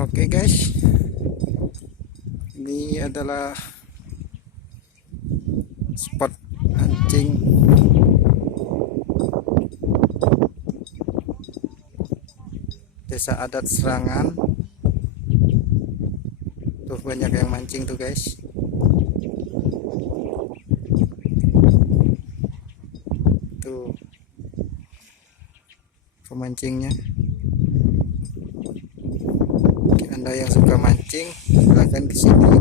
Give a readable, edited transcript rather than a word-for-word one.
Oke guys, ini adalah spot mancing desa adat Serangan. Tuh banyak yang mancing tuh guys. Tuh pemancingnya. Anda yang suka mancing silahkan ke sini.